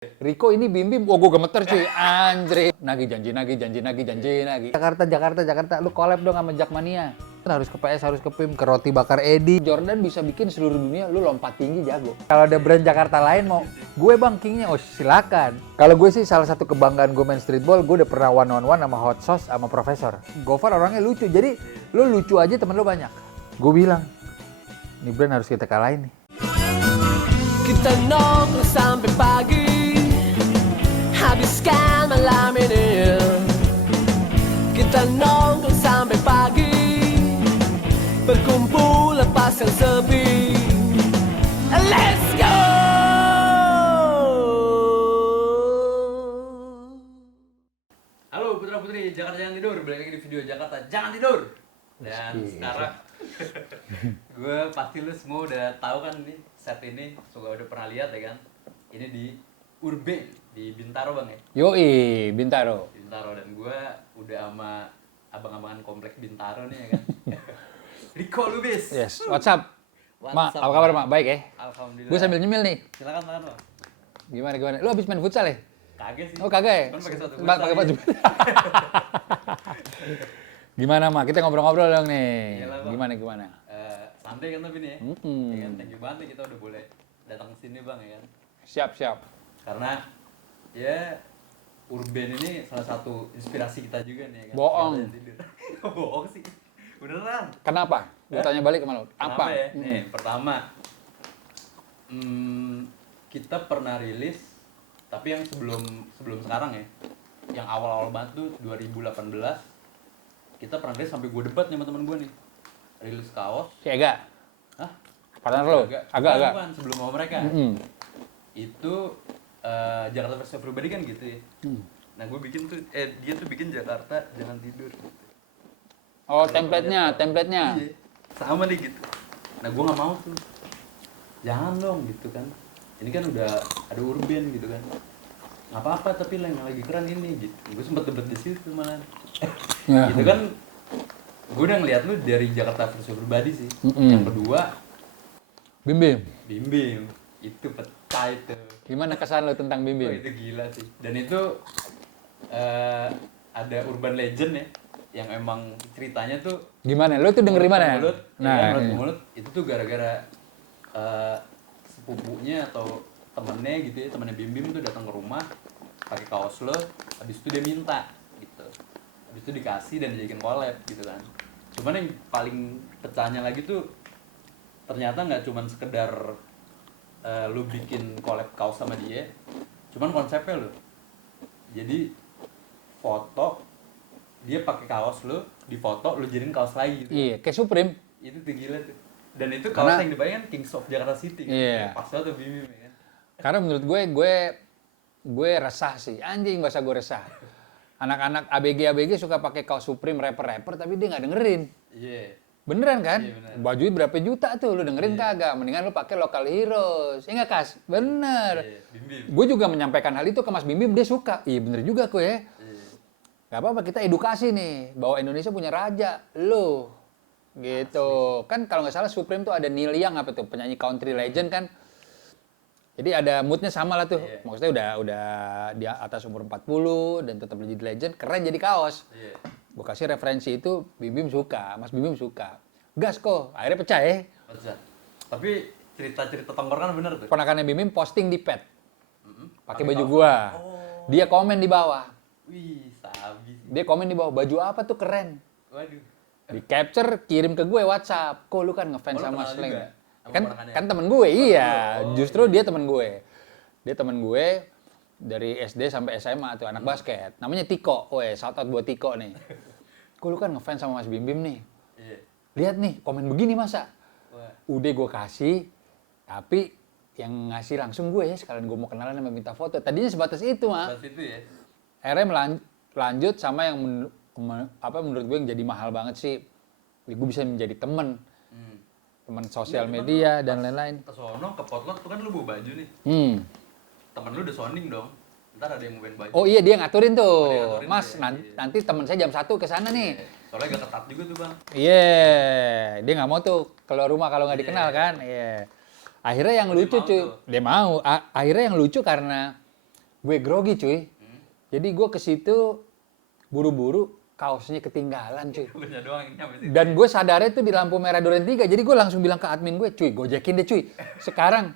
Riko ini bim-bim, gue gemeter cuy, anjir. Nagih janji. Jakarta, lu collab dong sama Jakmania. Harus ke PS, harus ke PIM, ke Roti Bakar Edi. Jordan bisa bikin seluruh dunia, lu lompat tinggi jago. Kalau ada brand Jakarta lain mau, gue bang kingnya, oh silakan. Kalau gue sih salah satu kebanggaan gue main streetball, gue udah pernah one on one sama Hot Sauce sama Profesor. Gofar orangnya lucu, jadi lu lucu aja temen lu banyak. Gue bilang, ini brand harus kita kalahin nih. Kita nongkrong sampai pagi, habiskan malam ini. Kita nongkrong sampai pagi, berkumpul lepas yang sepi. Let's go! Halo Putra Putri, Jakarta Jangan Tidur. Balik lagi di video Jakarta Jangan Tidur. Dan sekarang gue pasti lu semua udah tahu kan nih set ini, semoga udah pernah lihat ya kan. Ini di Urban di Bintaro bang ya. Yoi, Bintaro. Bintaro, dan gue udah sama abang-abangan kompleks Bintaro nih ya kan. Riko Lubis. Yes, what's up? Mak, apa kabar Mak? Baik ya? Alhamdulillah. Gue sambil nyemil nih. Silakan bang. Gimana? Lu habis main futsal ya? Kagak sih. Oh kagak ya? Cuman pakai sepatu Pakai baju. Gimana Mak? Kita ngobrol-ngobrol dong nih. Iyalah, Bang. Gimana? Santai kan tapi nih ya. Mm-mm. Ya kan, thank you banget nih kita udah boleh datang ke sini bang ya kan. Siap. Karena ya Urban ini salah satu inspirasi kita juga nih ya kan. Bohong. Jakarta Jangan Tidur. Bohong sih. Beneran. Kenapa? Gue tanya balik sama lo. Kenapa Apa? ya? Nih, pertama kita pernah rilis tapi yang sebelum sekarang ya. Yang awal-awal banget tuh 2018 kita pernah rilis sampai gue debat nih sama temen gue nih. Rilis kaos. Si Ega? Hah? Partner lo? Agak. Bukan, sebelum sama mereka. Mm-mm. Itu Jakarta versi Everybody kan gitu ya. Nah gue bikin tuh, dia tuh bikin Jakarta Jangan Tidur gitu. Oh, template-nya. Iya, sama nih gitu. Nah gue nggak mau tuh, jangan dong gitu kan. Ini kan udah ada Urban gitu kan. Nggak apa-apa tapi yang lagi keren ini gitu. Gue sempet debat di situ malah. Ya. Gitu kan. Gue udah ngeliat lu dari Jakarta versi Everybody sih. Mm-mm. Yang kedua, Bim. Bim itu pecah itu. Gimana kesan lo tentang Bim? Wah, itu gila sih. Dan itu ada urban legend ya, yang emang ceritanya tuh Gimana? Lo tuh denger di mana? mulut, Nah, mulut ke iya. mulut itu tuh gara-gara sepupunya atau temennya gitu ya, temennya Bim tuh datang ke rumah pakai kaos lo, habis itu dia minta gitu, habis itu dikasih dan dijadiin collab gitu kan. Cuman yang paling pecahnya lagi tuh ternyata nggak cuman sekedar lu bikin collab kaos sama dia, cuman konsepnya lo jadi foto dia pakai kaos lu, difoto lu jadiin kaos lagi gitu. Iya, kayak Supreme. Itu tuh gila tuh. Dan itu Karena- kaos yang dibayangin Kings of Jakarta City kan. Iya. Pas banget tuh Bim ya kan. Karena menurut gue resah sih. Anjing bahasa gue resah. Anak-anak ABG suka pakai kaos Supreme rapper, tapi dia nggak dengerin. Iya. Beneran kan? Iya, bener. Bajunya berapa juta tuh, lu dengerin kagak? Mendingan lu pakai Local Heroes. Ya nggak, Kas? Bener. Iya, Bim. Gue juga menyampaikan hal itu ke Mas Bim, dia suka. Iya bener juga kok ya. Iya. Gak apa-apa, kita edukasi nih. Bahwa Indonesia punya raja. Lu. Gitu. Kan kalau nggak salah Supreme tuh ada Neil Young apa tuh, penyanyi country legend kan. Jadi ada moodnya sama lah tuh. Iya. Maksudnya udah di atas umur 40 dan tetap jadi legend, keren jadi kaos. Iya. Gue kasih referensi itu, Bim suka, Mas Bim suka. Gas kok, akhirnya pecah ya. Maksudnya. Tapi cerita-cerita tongkrongan bener tuh. Ponakannya Bim posting di pet, pakai baju kaos. gua. Oh. Dia komen di bawah. Wih, sabi sih. Dia komen di bawah, baju apa tuh keren. Waduh. Di capture, kirim ke gue WhatsApp. Kok lu kan ngefans Oh, lu sama kenal Slang? juga sama Kan ponakannya? kan temen gue, iya. Oh, Justru dia temen gue. Dia temen gue dari SD sampai SMA tuh, anak basket. Namanya Tiko. Weh, shout out buat Tiko nih. Kok lu kan ngefans sama Mas Bim nih? Iya. Lihat nih, komen begini masa? Wah. Udah gue kasih, tapi yang ngasih langsung gue ya, sekalian gue mau kenalan sama minta foto. Tadinya sebatas itu, mah. Pas itu ya. Akhirnya lanjut sama yang menurut gue yang jadi mahal banget sih. Gue bisa menjadi temen sosial Nggak, media cuman dan pas lain-lain. Ke sono, ke potlot tuh kan lu bawa baju nih. Temen lu udah sounding dong. Ntar ada yang mau main baju. Oh iya, dia ngaturin tuh. Oh, dia ngaturin Mas, tuh ya, iya. nanti temen saya jam 1 ke sana nih. Soalnya agak ketat juga tuh bang. Iya, dia nggak mau tuh keluar rumah kalau nggak dikenal kan. Iya. Akhirnya yang Oh, dia lucu mau cuy, tuh. dia mau. Akhirnya yang lucu karena gue grogi cuy. Jadi gue ke situ buru-buru, kaosnya ketinggalan cuy. Lu nya doang yang nyampe situ. Dan gue sadarnya tuh di lampu merah Duren 3, jadi gue langsung bilang ke admin gue, cuy gojekin deh cuy, sekarang.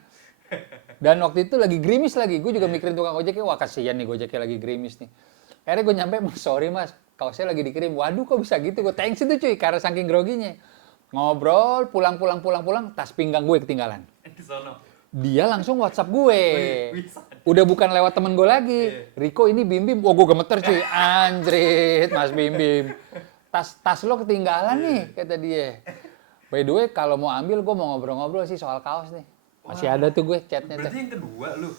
Dan waktu itu lagi gerimis lagi, gue juga mikirin tukang ojeknya, wah kasihan nih gojeknya lagi gerimis nih. Akhirnya gue nyampe, mas sorry mas, kaosnya lagi dikirim. Waduh kok bisa gitu, gue thanks itu cuy, karena saking groginya. Ngobrol, pulang, tas pinggang gue ketinggalan. Di sono. Dia langsung WhatsApp gue. Bisa. Udah bukan lewat temen gue lagi. Riko ini Bim Bim, oh gue gemeter cuy, anjrit mas Bim Bim. Tas lo ketinggalan nih, kata dia. By the way, kalau mau ambil, gue mau ngobrol-ngobrol sih soal kaos nih. Masih ada tuh gue chatnya tuh. Berarti yang kedua lu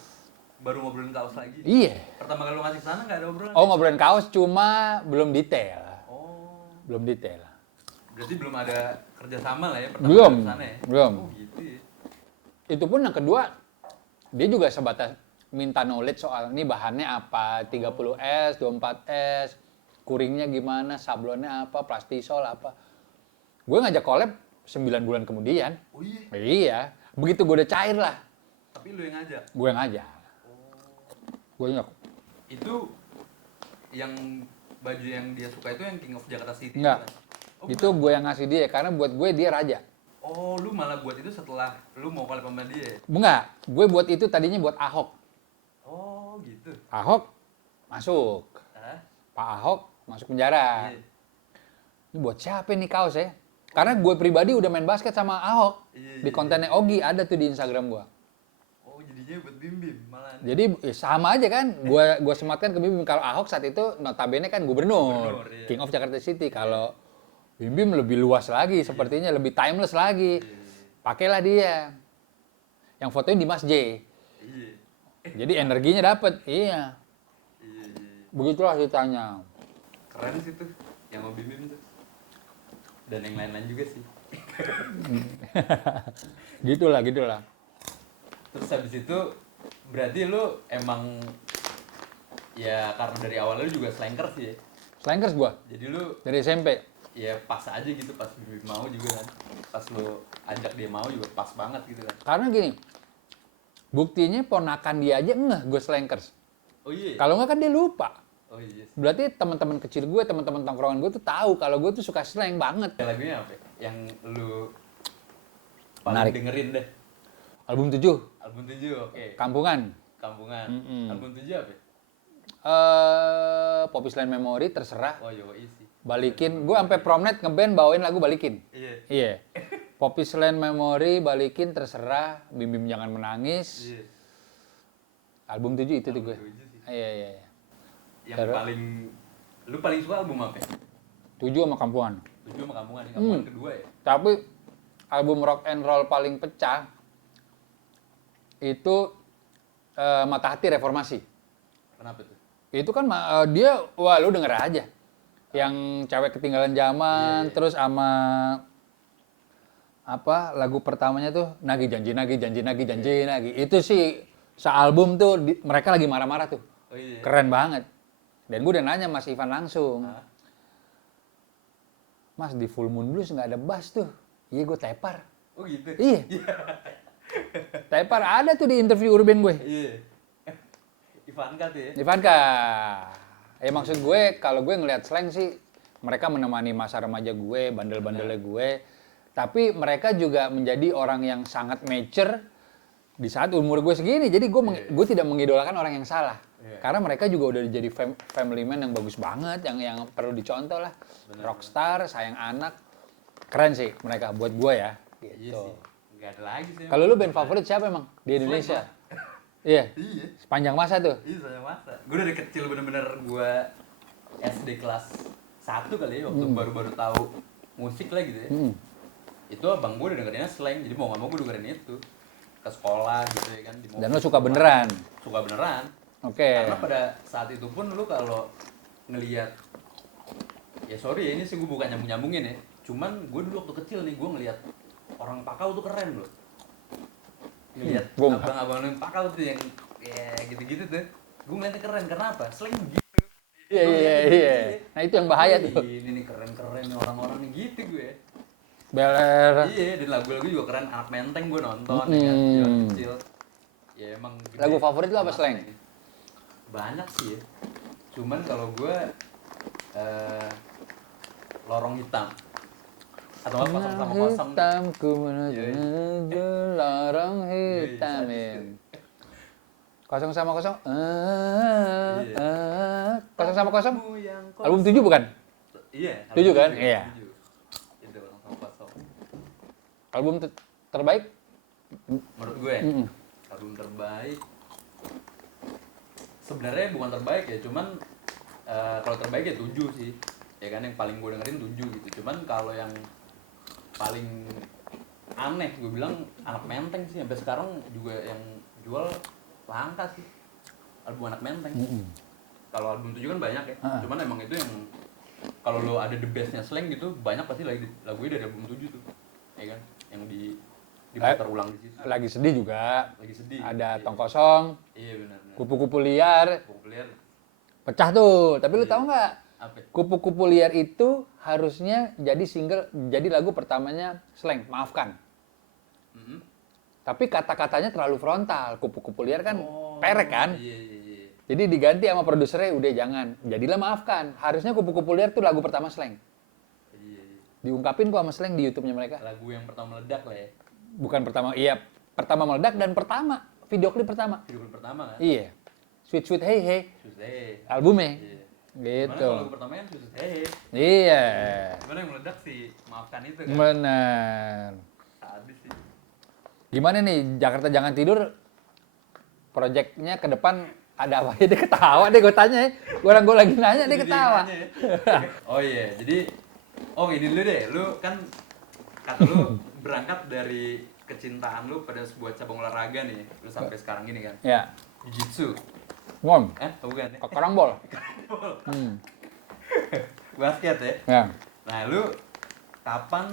baru ngobrolin kaos lagi. Iya. Pertama kali lu ngasih ke sana nggak ada obrolan? Oh ngobrolin kaos cuma belum detail. Oh. Belum detail. Berarti belum ada kerjasama lah ya pertama Belum. kali ke sana ya? Belum. Oh gitu ya. Itu pun yang kedua, dia juga sebatas minta knowledge soal ini bahannya apa, 30S, 24S, kuringnya gimana, sablonnya apa, plastisol apa. Gue ngajak collab 9 bulan kemudian. Oh iya. Iya. Begitu gue udah cair lah, Tapi lu yang ngajak. gue yang ngajak. Gue nyok. Itu yang baju yang dia suka itu yang King of Jakarta City. Enggak. Kan? Oh, Itu gue yang ngasih dia, karena buat gue dia raja. Oh, lu malah buat itu setelah lu mau collab sama dia. Enggak, gue buat itu tadinya buat Ahok. Oh, gitu. Ahok masuk. Hah? Pak Ahok masuk penjara. Iya. Ini buat siapa nih kaos ya? Karena gue pribadi udah main basket sama Ahok. Iya, Di kontennya Ogi ada tuh di Instagram gue. Oh, jadinya buat Bim-Bim malah. Jadi sama aja kan, gue sematkan ke Bim Bim. Kalau Ahok saat itu notabene kan gubernur, Gubernur, iya. King of Jakarta City. Kalau Bim Bim lebih luas lagi, sepertinya lebih timeless lagi. Pakailah dia. Yang fotonya di Mas J. Iya. Jadi energinya dapet. Iya. Iya, iya. Begitulah ceritanya. Keren sih tuh yang mau Bim-Bim tuh. Dan yang lain-lain juga sih. Gitulah. Terus habis itu berarti lu emang ya karena dari awal lu juga slankers sih ya. Slankers gue Jadi lu dari SMP. ya pas aja gitu pas Bim mau juga kan. Pas lu ajak dia mau juga pas banget gitu kan. Karena gini, buktinya ponakan dia aja ngeh gue slankers. Oh iya. Kalau nggak kan dia lupa. Oh iya. Berarti teman-teman kecil gue, teman-teman tongkrongan gue tuh tahu kalau gue tuh suka slang banget. Lagunya apa? Yang lu paling Menarik. dengerin deh. Album 7, Album 7, oke. Kampungan. Kampungan. Mm-mm. Album 7 apa? Popis Land Memory, terserah. Oh yoi sih. Balikin, gue sampai promnet ngeband bawain lagu Balikin. Iya. Iya. Popis Land Memory, Balikin, terserah. Bim Bim Jangan Menangis. Iya. Album 7 itu tuh gue. 7 sih. Iya. Yang Terus? lu paling suka album apa? 7 sama Kampungan. 7 sama Kampungan, ini Kampungan kedua ya? Tapi album rock and roll paling pecah itu Mata Hati Reformasi. Kenapa tuh? Itu kan dia, wah lu denger aja. Yang cewek ketinggalan zaman, Iya. terus sama apa lagu pertamanya tuh Nagih Janji Nagih. Itu sih sealbum tuh mereka lagi marah-marah tuh. Oh iya. Keren banget. Dan gue udah nanya Mas Ivan langsung. Hah? Mas di Full Moon Blues nggak ada bass tuh. Iya gue tepar. Oh gitu? Iya. Tepar ada tuh di interview Urban gue. Iya. Ivanka tuh ya? Ivanka. Ya maksud gue kalau gue ngelihat slang sih mereka menemani masa remaja gue, bandel-bandelnya gue. Tapi mereka juga menjadi orang yang sangat mature di saat umur gue segini. Jadi gue tidak mengidolakan orang yang salah. Iya. Karena mereka juga udah jadi family man yang bagus banget, yang perlu dicontoh lah. Rockstar, sayang anak. Keren sih mereka buat gue ya. Iya Gitu. sih. Nggak ada lagi sih. Kalau lu band favorit siapa emang di Indonesia? Iya. Iya. Sepanjang masa tuh. Iya, saya masa. Gue dari kecil bener-bener gue SD kelas 1 kali ya, waktu baru-baru tahu musik lah gitu ya. Itu abang gue udah dengerinnya slang, jadi mau nggak mau gue dengerin itu. Ke sekolah gitu ya kan. Di Dan mobil. lu suka beneran? Suka beneran. Oke. Karena pada saat itu pun lu kalau ngelihat, ya sorry ya ini sih gue bukan nyambung-nyambungin ya. Cuman gue dulu waktu kecil nih, gue ngelihat orang Pakau tuh keren loh. Ngelihat Gua nggak. abang-abang yang Pakau tuh yang ya gitu-gitu tuh. Gue ngeliatnya keren, kenapa? Slang begitu. Iya. Nah itu yang bahaya tuh. Ini nih keren-keren nih orang-orang nih gitu gue. Beler. Iya, dan lagu-lagu juga keren. Anak Menteng gue nonton ya kan, zaman kecil. Ya emang gede. Lagu favorit lu apa, Sama Slang? banyak sih ya. Cuman kalau gue lorong hitam atau apa kosong sama kosong tuh. hitamku menuju Iya. lorong Iya, hitam. sadis tuh. Kosong sama kosong. Iya. Kosong sama kosong. Kamu yang Album 7 bukan? Iya. Tujuh album kan? tujuh, Iya. tujuh. Itu kosong sama kosong. Album terbaik? Menurut gue, Mm-mm. album terbaik sebenarnya bukan terbaik ya, cuman kalau terbaik ya 7 sih. Ya kan yang paling gue dengerin 7 gitu. Cuman kalau yang paling aneh gue bilang Anak Menteng sih, sampai sekarang juga yang jual langka sih. Album Anak Menteng. Kalau album 7 kan banyak ya. Ah. Cuman emang itu yang kalau lo ada the bestnya slang gitu, banyak pasti lagunya dari album 7 tuh. Ya kan? Yang diputar ulang di situ. Lagi sedih juga. Lagi sedih. Ada Iya. Tong Kosong, Iya benar. Kupu-kupu liar, Populer. pecah tuh. Tapi lu Iya. tahu nggak? Apa? Kupu-kupu liar itu harusnya jadi single, jadi lagu pertamanya Slank, Maafkan. Mm-mm. Tapi kata-katanya terlalu frontal. Kupu-kupu liar kan Oh, perek kan? Iya iya iya. Jadi diganti sama produsernya, udah jangan. Jadilah Maafkan. Harusnya Kupu-kupu liar tuh lagu pertama Slank. Iya iya. Diungkapin kok sama Slank di YouTube-nya mereka. Lagu yang pertama meledak lah ya. Bukan pertama, iya pertama meledak dan pertama video klip pertama. Video klip pertama kan. Iya. Sweet Sweet Hey Hey Susah. albumnya. Iya. Gitu. Gimana kalau lagu pertamanya kan susah. Iya. Gimana yang meledak sih? Maafkan itu kan. Benar. Sadis sih. Gimana nih Jakarta Jangan Tidur proyeknya ke depan ada apa aja? Dia ketawa deh gue tanya ya. Gue lagi nanya dia Jadi ketawa. nanya ya. Oh iya, jadi ini dulu deh. Lu kan kata lu berangkat dari kecintaan lu pada sebuah cabang olahraga nih. Lu sampai sekarang gini kan. Ya. Jiu-jitsu. Ngom. Bukan ya? Karambol. Basket ya. Ya. Nah, lu kapan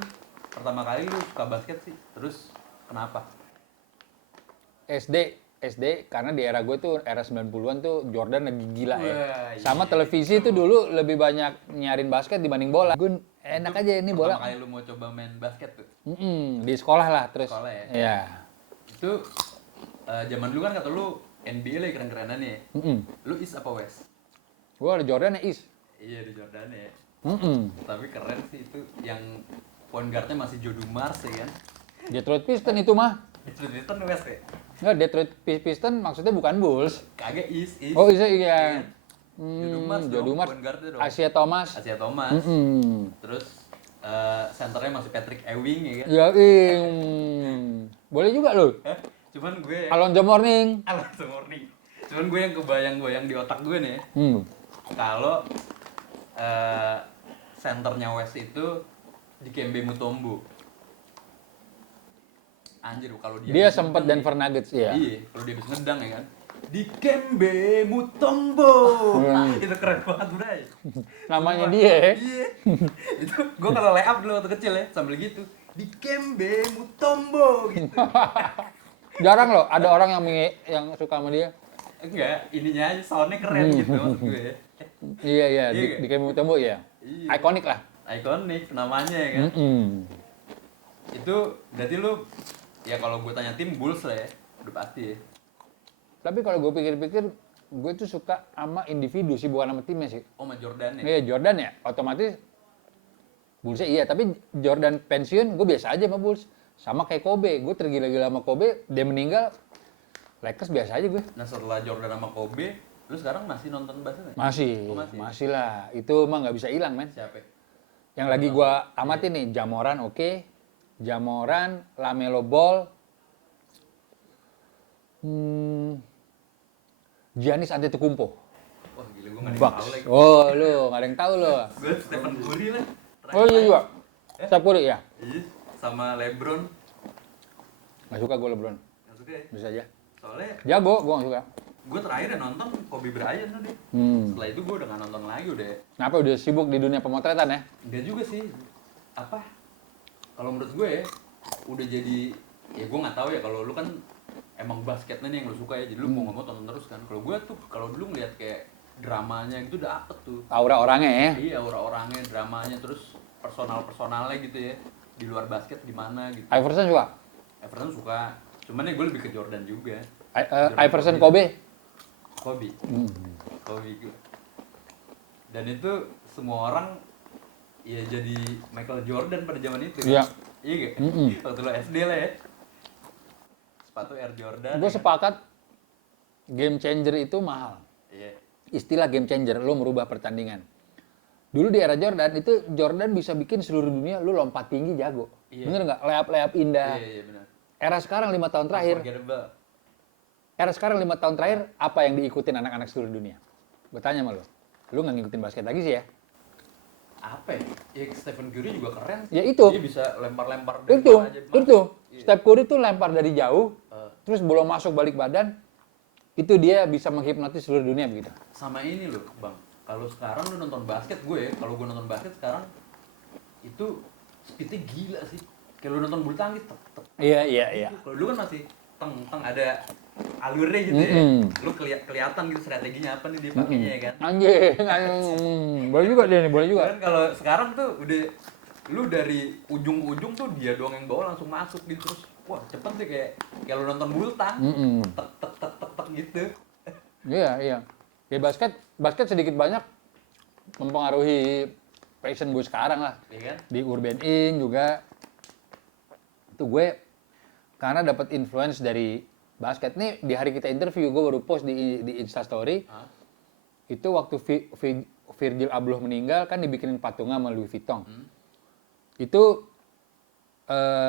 pertama kali lu suka basket sih? Terus kenapa? SD karena di era gue tuh era 90-an tuh Jordan lagi gila ya. Wah, Sama iya, televisi tuh dulu lebih banyak nyarin basket dibanding bola. Gue enak aja ini bola. Pertama kali lu mau coba main basket tuh? Di sekolah lah terus. Sekolah ya? Iya. Itu zaman dulu kan kata lu NBA lagi keren-kerenan nih. Lu East apa West? Gue ada Jordan ya Is. Iya di Jordan ya. Mm-mm. Tapi keren sih itu yang point guardnya masih Joe Dumars ya kan? Detroit Pistons itu mah. Itu West ya? Enggak, Detroit Pistons maksudnya bukan Bulls. Kagak East. Oh iya. Joe Dumars Joe dong, Dumars. point guardnya dong. Asia Thomas. Asia Thomas. Terus centernya masih Patrick Ewing ya kan? Ya, boleh juga loh. Cuman gue Alonzo Mourning. Alonzo Mourning. Cuman gue yang kebayang-bayang di otak gue nih. Kalau senternya West itu Dikembe Mutombo. Anjir kalau Dia habis sempat ngedang Denver Nuggets ya. Iya, kalau dia habis ngedang ya kan. Dikembe Mutombo. Itu keren banget, Bray. Namanya Sumpah. dia ya. Iya. Itu gue kalau lay up dulu waktu kecil ya, sambil gitu. Dikembe Mutombo gitu. Jarang loh ada orang yang suka sama dia. Enggak, ininya aja soundnya keren gitu maksud gue. Iya, Iya, di Kemu Tembo ya. Iya. Ikonik lah. Ikonik namanya ya kan. Itu berarti lu ya kalau gue tanya tim Bulls lah ya, udah pasti ya. Tapi kalau gue pikir-pikir, gue tuh suka sama individu sih, bukan sama timnya sih. Oh, sama Jordan ya. Iya, Jordan ya, otomatis Bullsnya iya, tapi Jordan pensiun, gue biasa aja sama Bulls. Sama kayak Kobe, gue tergila-gila sama Kobe, dia meninggal, Lakers biasa aja gue. Nah setelah Jordan sama Kobe, lu sekarang masih nonton basket nggak? Masih, Oh, masih. masih lah. Itu mah nggak bisa hilang, men. Siapa? Yang lagi gue amatin nih, Jamoran oke. Jamoran, Lamelo Ball, Giannis Antetokounmpo. Wah gila, gue nggak ada yang Bucks. tahu lagi. Oh, lu nggak ada yang tahu lo. Gue Stephen Curry lah. Oh iya juga. Steph Curry ya? Iya, sama LeBron. Nggak suka gue LeBron. Nggak suka ya? Bisa aja. Soalnya Jago, gue nggak suka. gue terakhir yang nonton Kobe Bryant tuh deh. Setelah itu gue udah nggak nonton lagi udah. Kenapa udah sibuk di dunia pemotretan ya? Enggak juga sih. Apa? Kalau menurut gue ya, udah jadi ya gue nggak tahu ya kalau lu kan emang basketnya nih yang lu suka ya, jadi lu mau nggak mau tonton terus kan. Kalau gue tuh kalau dulu ngeliat kayak dramanya gitu dapet tuh. Aura orangnya ya. Iya, aura-orangnya, dramanya, terus personal-personalnya gitu ya. Di luar basket gimana gitu. Iverson suka? Everton suka. Cuman ya gue lebih ke Jordan juga. Iverson Kobe? Kobe. Hmm. Kobe gue. Dan itu semua orang ya jadi Michael Jordan pada zaman itu. Iya. Iya gak? Mm-mm. Waktu lo SD lah ya. Sepatu Air Jordan. Gue ya kan? sepakat game changer itu mahal. Iya. Istilah game changer, lo merubah pertandingan. Dulu di era Jordan, itu Jordan bisa bikin seluruh dunia lu lompat tinggi jago. Iya. Bener nggak? Layap-layap indah. Iya benar. Era sekarang 5 tahun terakhir, Unforgettable. era sekarang 5 tahun terakhir, apa yang diikutin anak-anak seluruh dunia? Gue tanya sama lo. Lu nggak ngikutin basket lagi sih ya? Apa ya? Ya Stephen Curry juga keren. Ya itu. Dia bisa lempar-lempar dari Itu, mana aja masuk. itu. Iya. Steph Curry tuh lempar dari jauh, Eh, terus bola masuk balik badan, itu dia bisa menghipnotis seluruh dunia begitu. sama ini loh, Bang. Kalau sekarang lu nonton basket kalau gue nonton basket sekarang itu speednya gila sih. Kayak lu nonton bulu tangkis, tek tek. Iya, iya, iya. Kalau dulu kan masih teng teng ada alurnya gitu ya. Mm-mm. Lu kelihatan gitu strateginya apa nih dia pakainya ya kan. Anjing. Boleh juga dia nih, boleh juga. Kan kalau sekarang tuh udah lu dari ujung ke ujung tuh dia doang yang bawa langsung masuk gitu terus. Wah, cepet sih kayak lu nonton bulu tang. Mm-mm. Tek tek tek tek tek gitu. Iya, iya. Ya basket sedikit banyak mempengaruhi passion gue sekarang lah. Iya kan? Di Urban Inn juga itu gue karena dapat influence dari basket. Nih di hari kita interview gue baru post di Instastory. Hah? Itu waktu Virgil Abloh meninggal kan dibikinin patungan sama Louis Vuitton. Itu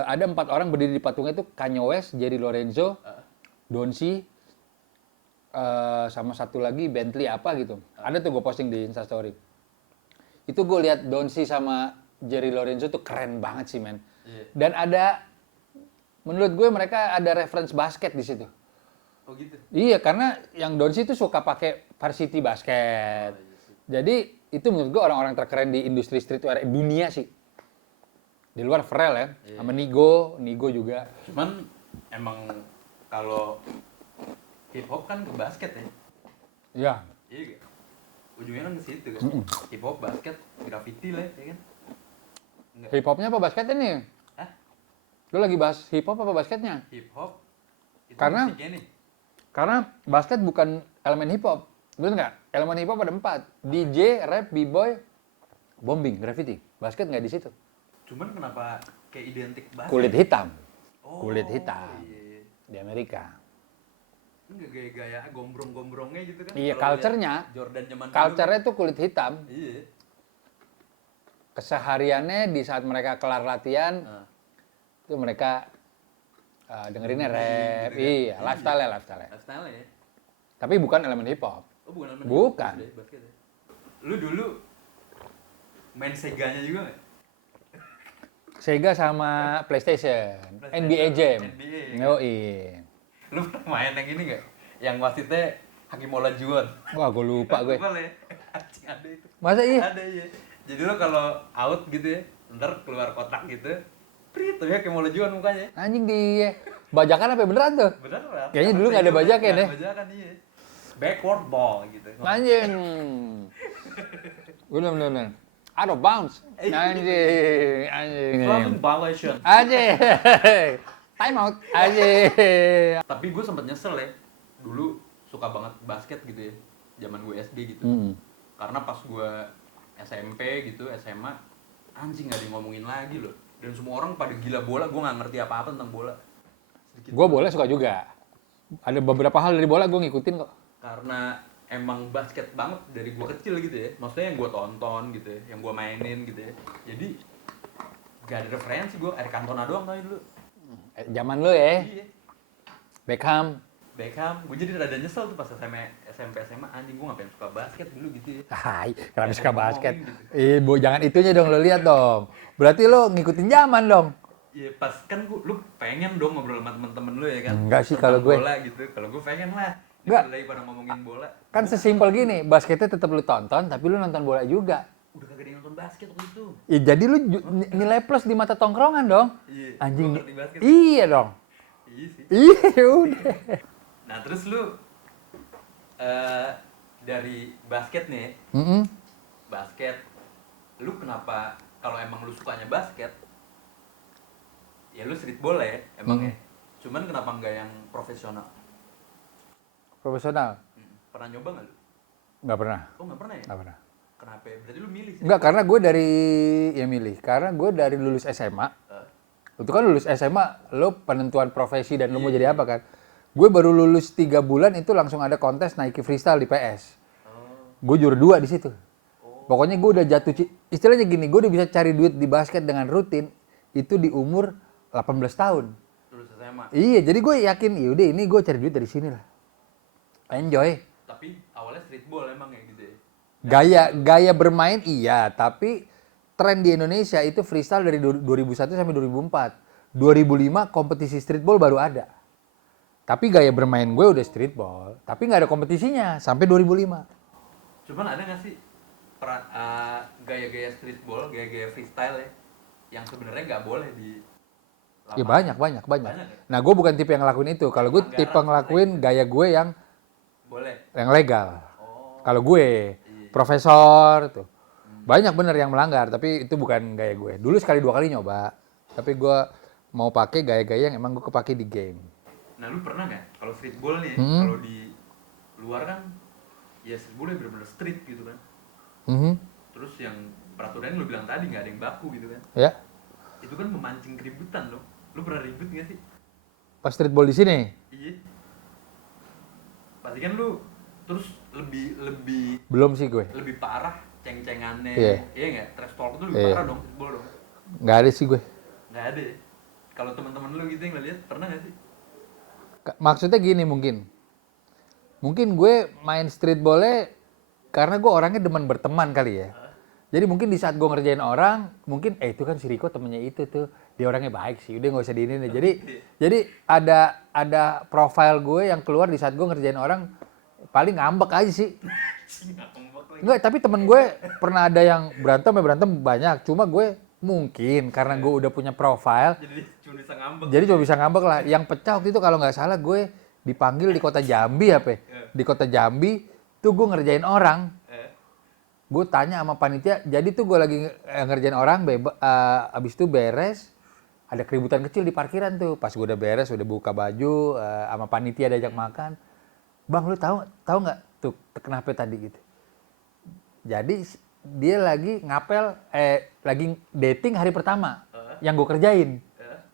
ada 4 orang berdiri di patungnya itu Kanye West, Jerry Lorenzo, Donsi, sama satu lagi Bentley apa gitu. Ada tuh gue posting di Instastory. Itu gue lihat Donsi sama Jerry Lorenzo tuh keren banget sih men. Iya. Dan ada, menurut gue mereka ada reference basket di situ. Oh gitu. Iya karena yang Donsi itu suka pakai varsity basket. Jadi itu menurut gue orang-orang terkeren di industri streetwear dunia sih. Di luar Pharrell ya, sama Nigo juga. Cuman emang kalau hip hop kan ke basket ya. Iya. Iya gak? Ujungnya kan ke situ kan. Hip hop, basket, graffiti lah ya kan. Enggak. Hip hopnya apa basketnya nih? Hah? Lu lagi bahas hip hop apa basketnya? Hip hop itu Karena- musiknya nih. Karena basket bukan elemen hip hop. Bener nggak? Elemen hip hop ada 4. DJ, rap, b-boy, bombing, graffiti. Basket nggak di situ. Cuman kenapa kayak identik basket? Kulit hitam Oh, kulit hitam. Iya. di Amerika. Enggak gaya-gaya gombrong-gombrongnya gitu kan. Iya, Kalau culture-nya. lihat Jordan zaman dulu. Culture-nya tuh kulit hitam. Iya. Kesehariannya di saat mereka kelar latihan, Nah, itu mereka dengerinnya Booming rap. gitu kan. Iya, lifestyle-nya, lifestyle-nya. lifestyle ya. Tapi bukan elemen hip hop. Oh, bukan elemen Bukan. basket ya. Lu dulu main Sega-nya juga nggak? Sega sama PlayStation, PlayStation, NBA Jam. NBA. Yoi. Lu pernah main yang ini nggak? Yang wasitnya Hakim Olajuwon. Wah, gue lupa gue. Boleh. Anjing ada itu. Masa iya? Ada iya. Jadi lu kalau out gitu ya, ntar keluar kotak gitu, prit tuh ya Hakim Olajuwon mukanya. Anjing dia. Bajakan apa beneran tuh? Beneran. Kayaknya dulu nggak ada bajakan ya? Bajakan iya. Backward ball gitu. Anjing. Bener. Out of bounds. Anjing. Flagrant violation. Anjing. Time out. Anjing. Tapi gue sempet nyesel ya. Dulu suka banget basket gitu ya. Zaman gue SD gitu. Karena pas gue SMP gitu, SMA, anjing gak ada yang ngomongin lagi loh. Dan semua orang pada gila bola, gue gak ngerti apa-apa tentang bola. Sedikit. Gue bola suka juga. Ada beberapa hal dari bola gue ngikutin kok. Karena emang basket banget dari gue kecil gitu ya. Maksudnya yang gue tonton gitu ya, yang gue mainin gitu ya. Jadi gak ada referensi gue, Eric Cantona doang kali dulu. Zaman lu ya. Iya. Beckham. Gue jadi rada nyesel tuh pas SMP SMA, anjing gue ngapain suka basket dulu gitu ya. Hai, kenapa Ada suka yang basket? ngomongin Bo, jangan itunya dong, lo lihat dong. Berarti lo ngikutin zaman dong. Iya pas kan lu pengen dong ngobrol sama temen-temen lu ya kan. Enggak sih Tentang kalau gue. bola gitu. Kalau gue pengen lah. Enggak. Lagi pada ngomongin bola. Kan sesimpel gini, basketnya tetap lu tonton, tapi lu nonton bola juga. Udah kagak ada yang nonton basket waktu itu. Ya, jadi lu nilai plus di mata tongkrongan dong. Iya. Anjing. Gua ngerti basket. Iya dong. Iya sih. Iya udah. Nah terus lu dari basket nih, basket, lu kenapa kalau emang lu sukanya basket, ya lu streetball ya emang ya. Cuman kenapa nggak yang profesional? Profesional. Pernah nyoba nggak lu? Nggak pernah, Oh nggak pernah ya? nggak pernah. Kenapa? Berarti lu milih sih? Nggak, karena gue dari, ya milih, karena gue dari lulus SMA, itu kan lulus SMA, lo penentuan profesi dan lo mau jadi apa kan. Gue baru lulus 3 bulan itu langsung ada kontes Nike Freestyle di PS. Gue juara 2 di situ. Pokoknya gue udah jatuh, istilahnya gini, gue udah bisa cari duit di basket dengan rutin, itu di umur 18 tahun. Lulus SMA. Iya, jadi gue yakin, yaudah ini gue cari duit dari sini lah. Enjoy. Tapi awalnya streetball emang ya gitu ya? Gaya bermain iya, tapi tren di Indonesia itu freestyle dari 2001 sampai 2004. 2005 kompetisi streetball baru ada. Tapi gaya bermain gue udah streetball, tapi nggak ada kompetisinya sampai 2005. Cuman ada nggak sih gaya-gaya streetball, gaya-gaya freestyle ya, yang sebenarnya nggak boleh di Ya lapangan? banyak. Banyak ya? Nah gue bukan tipe yang ngelakuin itu. Kalau gue Pelanggaran tipe ngelakuin gaya gue Boleh. yang legal. Oh. Kalau gue profesor tuh banyak bener yang melanggar, tapi itu bukan gaya gue. Dulu sekali 2 kali nyoba, tapi gue mau pakai gaya-gaya yang emang gue kepake di game. Nah lu pernah nggak kalau streetball nih, kalau di luar kan ya streetball bener-bener street gitu kan. Mhm. Terus yang peraturan lu bilang tadi nggak ada yang baku gitu kan. Ya, Itu kan memancing keributan loh. Lu pernah ribut nggak sih? pas streetball di sini Iya. Pasti kan lu terus lebih belum sih gue. parah ceng-cengannya. Iya. Iya nggak? Trash talk itu lebih Iya. parah dong streetball dong. Nggak ada sih gue. Nggak ada ya? Kalau teman-teman lu gitu yang lihat pernah nggak sih? Maksudnya gini mungkin gue main streetballnya karena gue orangnya demen berteman kali ya. Jadi mungkin di saat gue ngerjain orang, mungkin itu kan si Riko temennya itu tuh, dia orangnya baik sih, udah nggak usah diinin deh. Jadi ada profile gue yang keluar di saat gue ngerjain orang, paling ngambek aja sih. Enggak, tapi temen gue pernah ada yang berantem banyak, cuma gue mungkin karena gue udah punya profile, Jadi cuma bisa ngambek. jadi cuma bisa ngambek lah. Yang pecah waktu itu kalau nggak salah gue dipanggil di kota Jambi apa ya? Di kota Jambi tuh gue ngerjain orang. Gue tanya sama panitia, jadi tuh gue lagi ngerjain orang, abis itu beres, ada keributan kecil di parkiran tuh. Pas gue udah beres, udah buka baju, sama panitia diajak makan. Bang, lu tahu nggak tuh kenapa tadi gitu? Jadi dia lagi ngapel, lagi dating hari pertama, yang gue kerjain.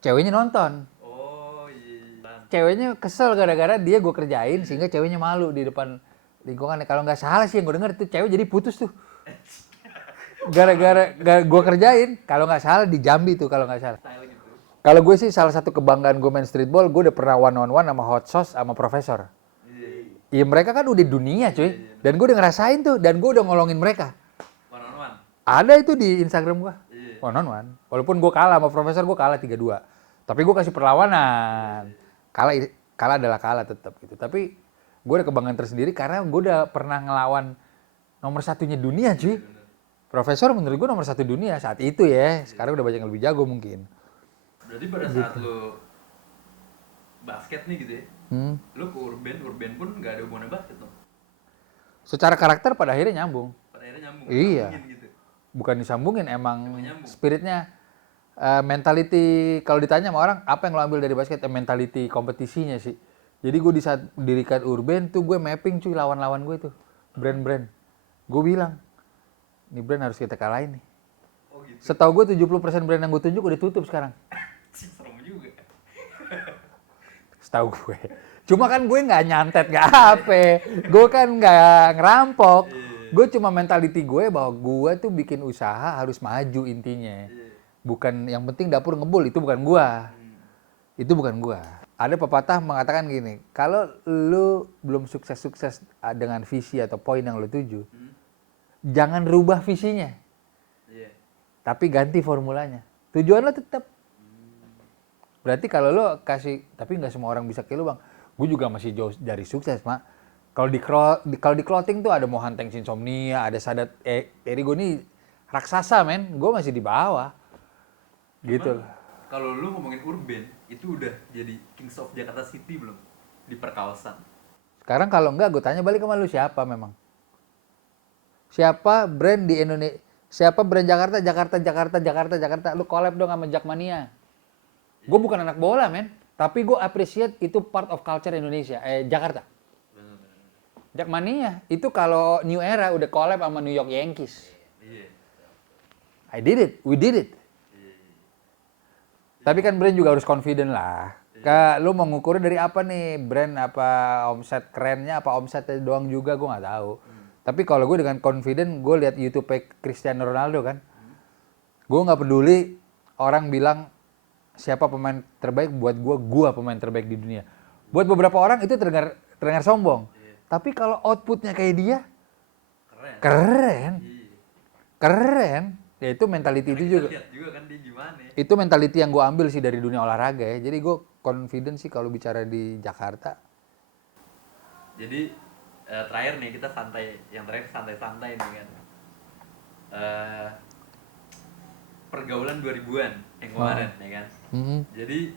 Ceweknya nonton. Oh iya. Ceweknya kesel gara-gara dia gue kerjain, sehingga ceweknya malu di depan lingkungan. Kalau nggak salah sih yang gue denger tuh cewek jadi putus tuh. Gara-gara gue kerjain, kalau nggak salah di Jambi tuh kalau nggak salah. Style gitu. Kalau gue sih salah satu kebanggaan gue main streetball, gue udah pernah one on one sama Hot Sauce sama Profesor. Iya mereka kan udah dunia cuy, dan gue udah ngerasain tuh, dan gue udah ngolongin mereka. One on one. Ada itu di Instagram gue, Iya. one on one. Walaupun gue kalah sama Profesor, gue kalah 3-2. Tapi gue kasih perlawanan. Kalah adalah kalah tetap gitu. Tapi gue ada kebanggaan tersendiri karena gue udah pernah ngelawan nomor satunya dunia cuy. Profesor menurut gue nomor 1 dunia saat itu ya. Sekarang udah banyak yang lebih jago mungkin. Berarti pada saat lu basket nih gitu ya, lu ke urban pun nggak ada hubungannya basket dong. Secara karakter pada akhirnya nyambung. Pada akhirnya nyambung. Iya. Sambungin gitu. Bukan disambungin, emang nyambung. spiritnya, mentality. Kalau ditanya sama orang, apa yang lo ambil dari basket? Mentality kompetisinya sih. Jadi gue di saat mendirikan urban tuh gue mapping cuy lawan-lawan gue tuh. Brand-brand. Gue bilang, ini brand harus kita kalahin nih. Oh gitu. Setahu gue 70% brand yang gue tunjuk udah tutup sekarang. Serem juga. Setahu gue. Cuma kan gue nggak nyantet, nggak apa. Gue kan nggak ngerampok. Gue cuma mentality gue bahwa gue tuh bikin usaha harus maju intinya. Bukan yang penting dapur ngebul, itu bukan gue. Itu bukan gue. Ada pepatah mengatakan gini, kalau lu belum sukses-sukses dengan visi atau poin yang lu tuju, jangan rubah visinya. Iya. Tapi ganti formulanya. Tujuan lo tetap. Berarti kalau lo kasih, tapi nggak semua orang bisa kayak lo bang. Gue juga masih jauh dari sukses, Mak. Kalau di clothing tuh ada Mohan Tanks Insomnia, ada Sadat Erigo nih raksasa men. Gue masih di bawah. Gitu. Kalau lu ngomongin urban, itu udah jadi Kings of Jakarta City belum? Di perkawasan. Sekarang kalau enggak, gue tanya balik sama lu siapa memang? Siapa brand di Indonesia? Siapa brand Jakarta? Lu collab dong sama Jackmania. Gue bukan anak bola men, tapi gue appreciate itu part of culture Indonesia, Jakarta. Jackmania itu kalau New Era udah collab sama New York Yankees. Iya. I did it, we did it. Tapi kan brand juga harus confident lah. Lu mau ngukurnya dari apa nih? Brand apa omset kerennya, apa omsetnya doang juga gue nggak tahu. Tapi kalau gue dengan confident, gue lihat YouTube Cristiano Ronaldo kan. Gue nggak peduli orang bilang siapa pemain terbaik, buat gue pemain terbaik di dunia. Buat beberapa orang itu terdengar sombong. Tapi kalau outputnya kayak dia, keren. Ya itu mentality itu juga. Lihat juga kan dia gimana. Itu mentality yang gue ambil sih dari dunia olahraga ya. Jadi gue confident sih kalau bicara di Jakarta. Jadi terakhir nih kita santai, yang terakhir santai-santai nih kan. Pergaulan 2000-an yang kemarin ya kan. Jadi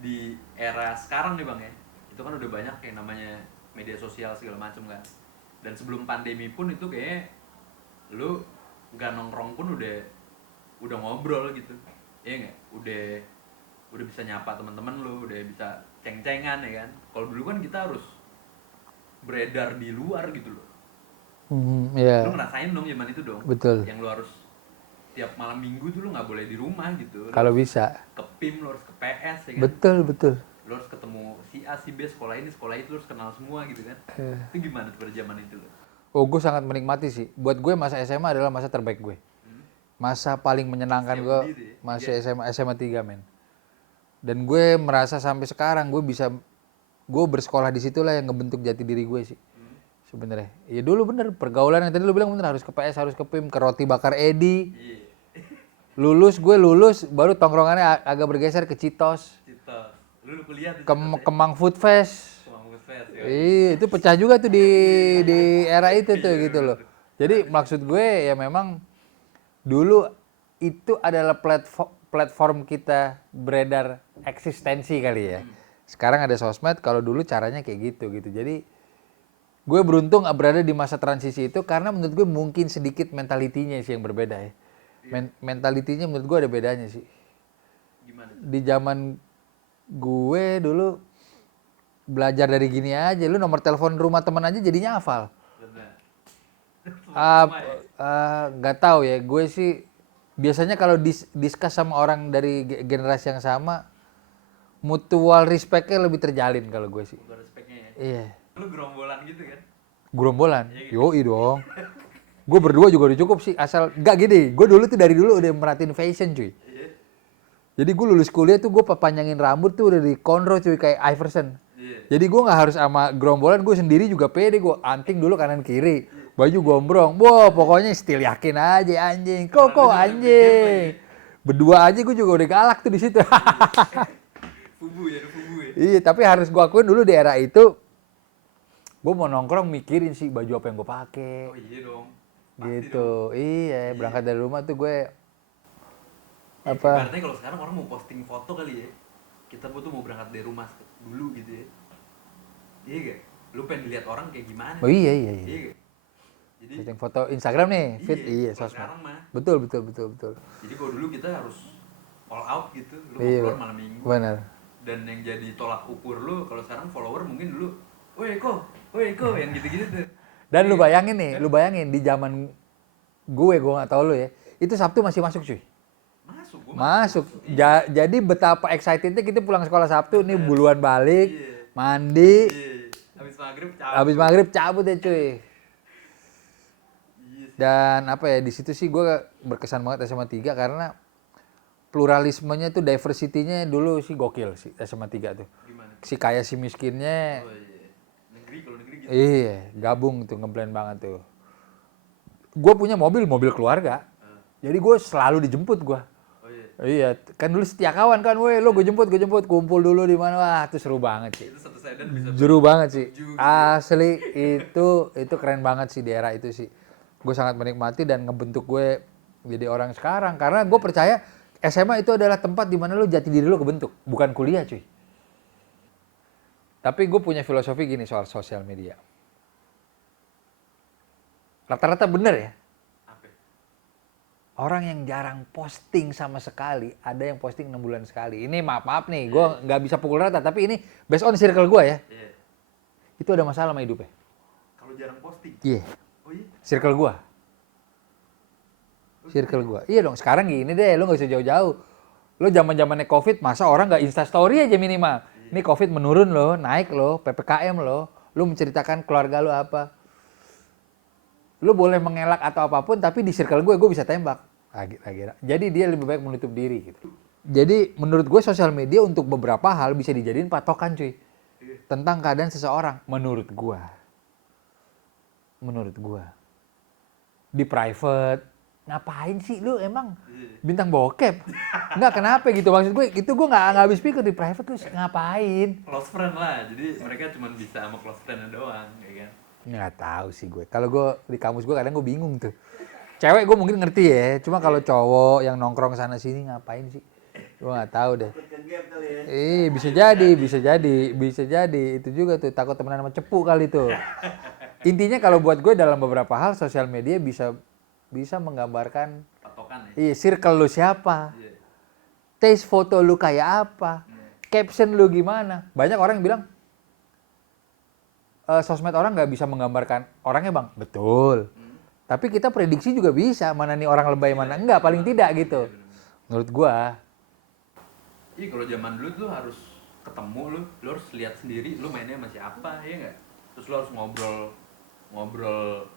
di era sekarang nih Bang ya, itu kan udah banyak yang namanya media sosial segala macam kan. Dan sebelum pandemi pun itu kayak lu nggak nongkrong pun udah ngobrol gitu, ya nggak, udah bisa nyapa teman-teman lu, udah bisa ceng-cengan ya kan. Kalau dulu kan kita harus beredar di luar gitu loh. Iya. Lu ngerasain dong zaman itu dong. Betul. Yang lu harus tiap malam minggu tuh lu nggak boleh di rumah gitu. Kalau bisa. Ke PIM, lu harus ke PS ya kan. Betul. Lu harus ketemu si A, si B, sekolah ini, sekolah itu, lu harus kenal semua gitu kan. Itu gimana tuh pada zaman itu lo? Oh, gue sangat menikmati sih. Buat gue masa SMA adalah masa terbaik gue. Masa paling menyenangkan gue masih SMA 3 men. Dan gue merasa sampai sekarang gue bersekolah di situlah yang ngebentuk jati diri gue sih. Sebenarnya. Ya dulu bener pergaulan yang tadi lu bilang bener, harus ke PS, harus ke PIM, ke Roti Bakar Edi. Lulus baru tongkrongannya agak bergeser ke Citos. Lu kuliah tuh Kemang Food Fest. ya. Iya, itu pecah juga tuh di era itu tuh gitu loh. Jadi maksud gue ya memang dulu itu adalah platform kita beredar eksistensi kali ya. Sekarang ada sosmed, kalau dulu caranya kayak gitu. Jadi gue beruntung berada di masa transisi itu karena menurut gue mungkin sedikit mentalitinya sih yang berbeda ya. Mentalitinya menurut gue ada bedanya sih. Gimana? Di zaman gue dulu belajar dari gini aja, lu nomor telepon rumah teman aja jadinya hafal. Nggak tahu ya, gue sih biasanya kalau discuss sama orang dari generasi yang sama, mutual respect-nya lebih terjalin kalau gue sih. Mutual respect-nya ya? Iya. Lu gerombolan gitu kan? Gerombolan? Yoi dong. Gue berdua juga udah cukup sih, asal nggak gini, gue dulu tuh dari dulu udah merhatiin fashion cuy. Jadi gue lulus kuliah tuh gue panjangin rambut tuh udah di cornrow cuy, kayak Iverson. Jadi gue nggak harus sama gerombolan, gue sendiri juga pede, gue anting dulu kanan kiri, baju gombrong, wah pokoknya still yakin aja anjing, kok anjing. Berdua aja gue juga udah galak tuh di situ. Fubu ya. Iya, tapi harus gue akuin dulu di era itu, gue mau nongkrong mikirin sih baju apa yang gue pakai. Oh iya dong. Gitu, iya berangkat dari rumah tuh gue apa? Berarti kalau sekarang orang mau posting foto kali ya, kita tuh mau berangkat dari rumah dulu gitu ya. Iya gak? Lu pengen dilihat orang kayak gimana? Oh iya. Iya gak? Jadi posting foto Instagram nih, feed sosmed. Sekarang mah. Betul. Jadi kalau dulu kita harus all out gitu, lu Iya, mau keluar malam minggu. Benar. Dan yang jadi tolak ukur lu kalau sekarang follower mungkin dulu, woi ko, yang gitu-gitu tuh. Dan lu bayangin di zaman gue nggak tahu lu ya, itu Sabtu masih masuk cuy. Masuk. Jadi betapa excitednya kita pulang sekolah Sabtu nih, buluan balik, mandi, habis maghrib cabut deh cuy. Dan apa ya, di situ sih gue berkesan banget SMA 3 karena pluralismenya tuh, diversity-nya dulu sih gokil sih SMA 3 tuh. Gimana? Si kaya si miskinnya. Oh iya. Kalau negeri gitu. Iya, gabung tuh, ngeblend banget tuh. Gue punya mobil keluarga. Jadi gue selalu dijemput gue. Oh iya. Iya, kan dulu setia kawan kan, weh lo gue jemput, kumpul dulu di mana, wah itu seru banget sih. Itu satu sedan bisa. Seru banget sih, gitu. asli itu keren banget sih di era itu sih. Gue sangat menikmati dan ngebentuk gue jadi orang sekarang, karena gue percaya SMA itu adalah tempat di mana lo jati diri lo kebentuk, bukan kuliah cuy. Tapi gue punya filosofi gini soal sosial media. Rata-rata bener ya. Apa? Orang yang jarang posting sama sekali, ada yang posting 6 bulan sekali. Ini maaf nih, gue nggak bisa pukul rata, tapi ini based on circle gue ya. Iya. Itu ada masalah sama hidupnya. Kalau jarang posting. Iya, Oh iya. circle gua. Circle gua. Iya dong, sekarang gini deh, lu nggak usah jauh-jauh. Lu zaman-zamannya Covid, masa orang nggak Insta story aja minimal. Ini Covid menurun loh, naik loh, PPKM loh. Lu menceritakan keluarga lu apa. Lu boleh mengelak atau apapun, tapi di circle gue bisa tembak. Lagi. Jadi dia lebih baik menutup diri gitu. Jadi menurut gue sosial media untuk beberapa hal bisa dijadiin patokan cuy. Tentang keadaan seseorang, menurut gue. Di private, ngapain sih lu emang bintang bokep? Nggak, kenapa gitu, maksud gue itu gue nggak habis pikir di private lu ngapain. Close friend lah, jadi mereka cuma bisa sama close friend doang, ya kan? Nggak tahu sih gue. Kalau gue di kamus gue kadang gue bingung tuh. Cewek gue mungkin ngerti ya, cuma kalau cowok yang nongkrong sana sini ngapain sih? Gue nggak tahu deh. Bisa jadi. Itu juga tuh takut temenan sama cepu kali tuh. Intinya kalau buat gue dalam beberapa hal sosial media bisa menggambarkan Patokan ya. iya, circle lu siapa, Iya. taste foto lu kayak apa, caption lu gimana. Banyak orang yang bilang sosmed orang nggak bisa menggambarkan orangnya bang, betul. Tapi kita prediksi juga bisa mana nih orang lebay mana enggak, paling tidak gitu. Menurut gua. Iya, kalau zaman dulu tuh harus ketemu lu harus lihat sendiri lu mainnya sama siapa, ya nggak? Terus lu harus ngobrol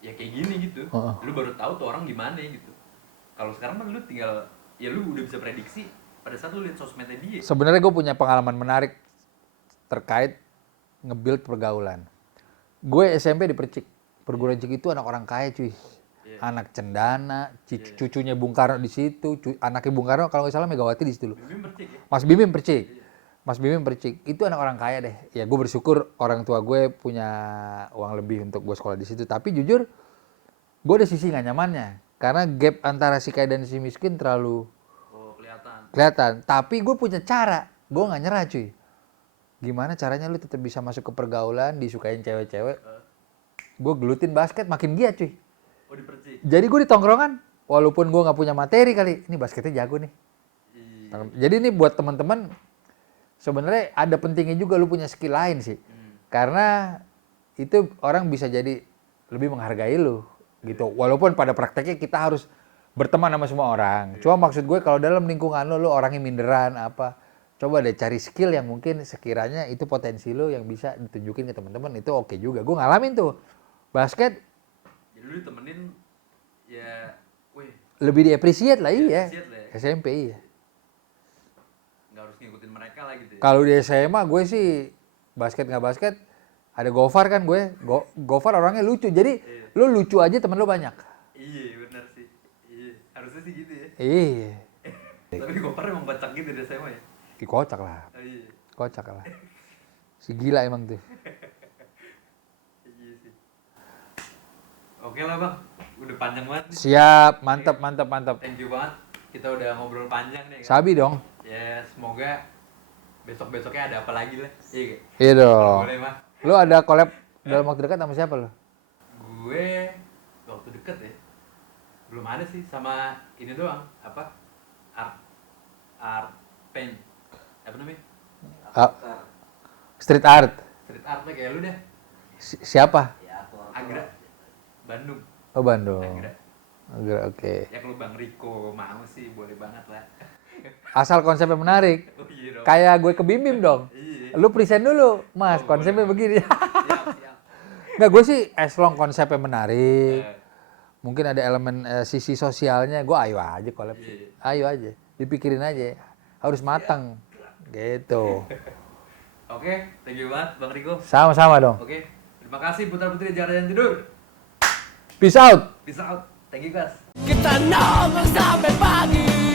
ya kayak gini gitu. Lu baru tahu tuh orang gimana gitu. Kalau sekarang mah lu tinggal ya lu udah bisa prediksi pada saat lu lihat sosmednya dia. Sebenarnya gue punya pengalaman menarik terkait nge-build pergaulan. Gue SMP di Percik. Perguruan Cik itu anak orang kaya cuy. Anak cendana, cucunya Bung Karno di situ, anaknya Bung Karno kalau nggak salah Megawati di situ loh. Bim Percik ya? Mas Bimim Percik. Itu anak orang kaya deh. Ya gue bersyukur orang tua gue punya uang lebih untuk gue sekolah di situ. Tapi jujur, gue ada sisi nggak nyamannya. Karena gap antara si kaya dan si miskin terlalu kelihatan. Tapi gue punya cara. Gue nggak nyerah cuy. Gimana caranya lu tetap bisa masuk ke pergaulan, disukain cewek-cewek. Gue gelutin basket makin giat cuy. Oh, di Percik. Jadi gue di tongkrongan, walaupun gue nggak punya materi kali, ini basketnya jago nih. Jadi ini buat teman-teman, sebenarnya ada pentingnya juga lu punya skill lain sih. Karena itu orang bisa jadi lebih menghargai lu gitu. Walaupun pada prakteknya kita harus berteman sama semua orang. Cuma maksud gue kalau dalam lingkungan lu orangnya minderan apa, coba deh cari skill yang mungkin sekiranya itu potensi lu yang bisa ditunjukin ke teman-teman, itu oke juga. Gue ngalamin tuh basket. Jadi lu ditemenin ya, Lebih di-appreciate lah, iya. Appreciate lah ya. SMP iya. Nggak harus ngikutin mereka lah gitu ya. Kalau di SMA gue sih basket nggak basket, ada Gofar kan gue. Gofar orangnya lucu. Jadi lu lucu aja temen lu banyak. Iya, benar sih. Iya, harusnya sih gitu ya. Iya. Tapi Gopar emang kocak gitu di SMA ya. Kocak lah. Oh, iya. Kocak lah. Si gila emang tuh. Iya sih. Oke lah bang, udah panjang banget nih. Siap, mantap. Thank you banget. Kita udah ngobrol panjang nih kan. Sabi dong. Ya semoga besok-besoknya ada apa lagi lah. Iya gak? Iya dong. Boleh mah. Lu ada collab dalam waktu dekat sama siapa lu? Gue waktu deket ya belum ada sih, sama ini doang, apa, art paint, apa namanya, Street art. street art lah kayak lu deh. Siapa? Agra Bandung. Oh Bandung. Agra. Oke. Ya kalau Bang Riko mau sih boleh banget lah. Asal konsepnya menarik. Oh iya dong. Kayak gue ke Bim Bim dong. Iya. Lu present dulu, Mas, Oh, konsepnya boleh. begini. Siap. Nggak, gue sih as long konsepnya menarik. Mungkin ada elemen sisi sosialnya, gue ayo aja collab sih. Ayo aja, dipikirin aja. Harus matang. Gitu. Oke, thank you banget Bang Riko. Sama-sama dong. Oke, terima kasih Putra Putri Jakarta yang tidur. Peace out. Peace out. Thank you guys. Kita nongkrong sampai pagi.